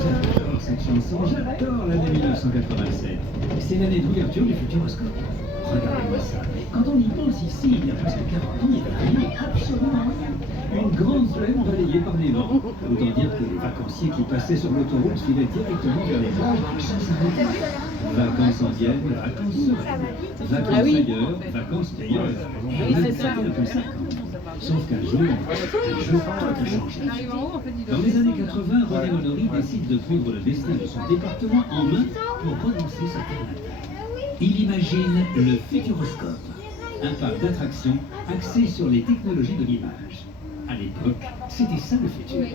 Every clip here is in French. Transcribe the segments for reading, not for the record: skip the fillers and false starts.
J'adore cette chanson, j'adore l'année 1987. C'est l'année d'ouverture du Futuroscope. Regardez-moi ça. Quand on y pense ici, il y a presque 40 ans, il n'y avait rien, absolument rien. Une grande plaine balayée par les vents. Autant dire que les vacanciers qui passaient sur l'autoroute filaient directement vers les plages sans s'arrêter. Vacances indiennes, vacances sereines. Vacances ailleurs, vacances meilleures. C'est ça. Comme ça. Sauf qu'un jour, tout a changé. Dans les années 80, René Honoré décide de prendre le destin de son département en main pour relancer sa terre natale. Il imagine le Futuroscope, un parc d'attractions axé sur les technologies de l'image. À l'époque, c'était ça le futur.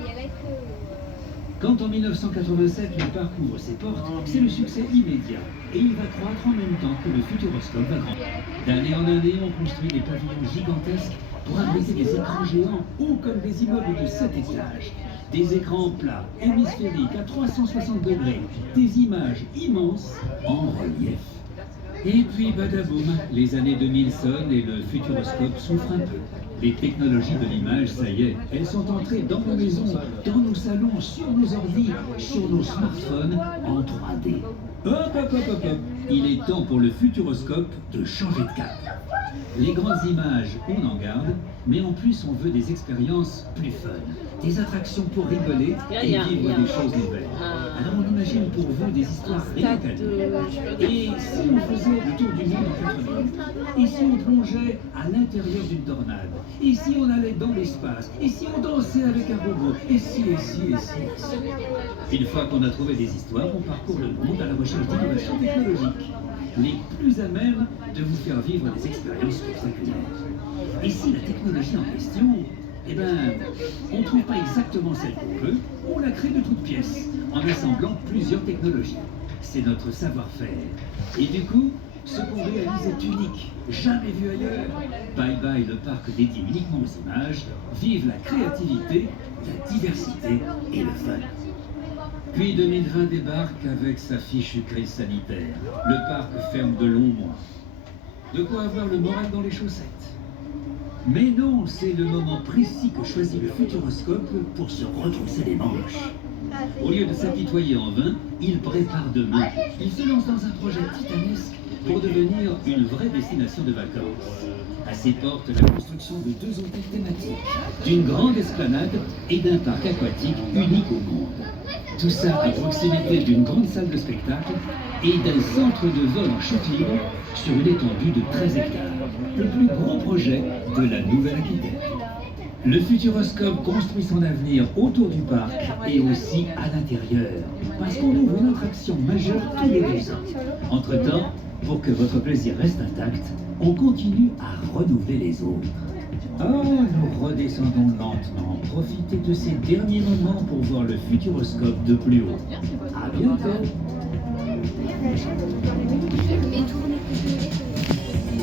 Quand en 1987 le parc ouvre ses portes, c'est le succès immédiat et il va croître en même temps que le Futuroscope va grandir. D'année en année, on construit des pavillons gigantesques pour abriter des écrans géants hauts comme des immeubles de 7 étages. Des écrans plats, hémisphériques à 360 degrés, des images immenses en relief. Et puis badaboum, les années 2000 sonnent et le Futuroscope souffre un peu. Les technologies de l'image, ça y est, elles sont entrées dans nos maisons, dans nos salons, sur nos ordi, sur nos smartphones, en 3D. Hop, hop, hop, hop, hop. Il est temps pour le Futuroscope de changer de cap. Les grandes images, on en garde, mais en plus on veut des expériences plus fun. Des attractions pour rigoler et vivre des choses nouvelles. Alors on imagine pour vous des histoires rien qu'à dire. Et si on faisait le tour du monde en 4 minutes? Et si on plongeait à l'intérieur d'une tornade? Et si on allait dans l'espace? Et si on dansait avec un robot? Et si. Une fois qu'on a trouvé des histoires, on parcourt le monde à la recherche d'innovations technologiques. Les plus à même de vous faire vivre des expériences spectaculaires. Et si la technologie en question, on ne trouve pas exactement celle qu'on veut, on la crée de toutes pièces, en assemblant plusieurs technologies. C'est notre savoir-faire. Et du coup, ce qu'on réalise est unique, jamais vu ailleurs. Bye bye le parc dédié uniquement aux images, vive la créativité, la diversité et le fun. Puis 2020 débarque avec sa fichue crise sanitaire. Le parc ferme de longs mois. De quoi avoir le moral dans les chaussettes. Mais non, c'est le moment précis que choisit le Futuroscope pour se retrousser les manches. Au lieu de s'apitoyer en vain, il prépare demain. Il se lance dans un projet titanesque pour devenir une vraie destination de vacances. À ses portes, la construction de 2 hôtels thématiques, d'une grande esplanade et d'un parc aquatique unique au monde. Tout ça à proximité d'une grande salle de spectacle et d'un centre de vol en chute libre sur une étendue de 13 hectares. Le plus gros projet de la Nouvelle-Aquitaine. Le Futuroscope construit son avenir autour du parc et aussi à l'intérieur. Parce qu'on ouvre une attraction majeure tous les 2 ans. Entre-temps, pour que votre plaisir reste intact, on continue à renouveler les autres. Nous redescendons lentement. Profitez de ces derniers moments pour voir le Futuroscope de plus haut. À bientôt.